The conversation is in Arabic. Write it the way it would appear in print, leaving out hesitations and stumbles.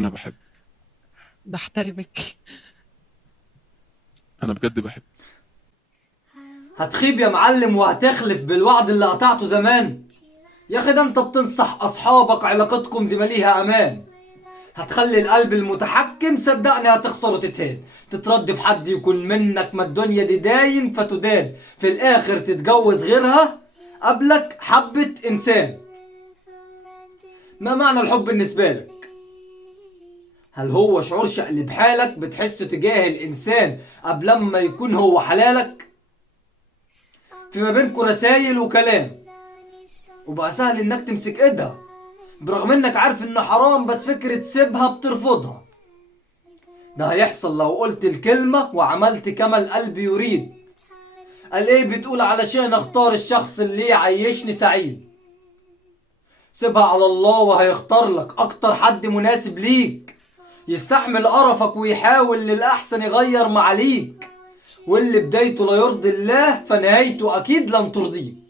انا بحب. بحترمك. انا بجد بحب. هتخيب يا معلم وهتخلف بالوعد اللي قطعته زمان. يا اخي ده انت بتنصح اصحابك علاقتكم دي ماليها امان. هتخلي القلب المتحكم صدقني هتخسر وتتهان. تترد في حد يكون منك ما الدنيا دي داين فتدان. في الاخر تتجوز غيرها قبلك حبة انسان. ما معنى الحب بالنسبة لك؟ هل هو شعور شقلب حالك بتحس تجاه الانسان قبل ما يكون هو حلالك؟ في ما بينكوا رسايل وكلام وبقى سهل انك تمسك ايدها برغم انك عارف انه حرام بس فكرة سيبها بترفضها. ده هيحصل لو قلت الكلمة وعملت كما القلب يريد. قال ايه بتقول علشان اختار الشخص اللي يعيشني سعيد. سيبها على الله وهيختار لك اكتر حد مناسب ليك يستحمل قرفك ويحاول للأحسن يغير معاليك. واللي بدايته لا يرضي الله فنهايته أكيد لن ترضيك.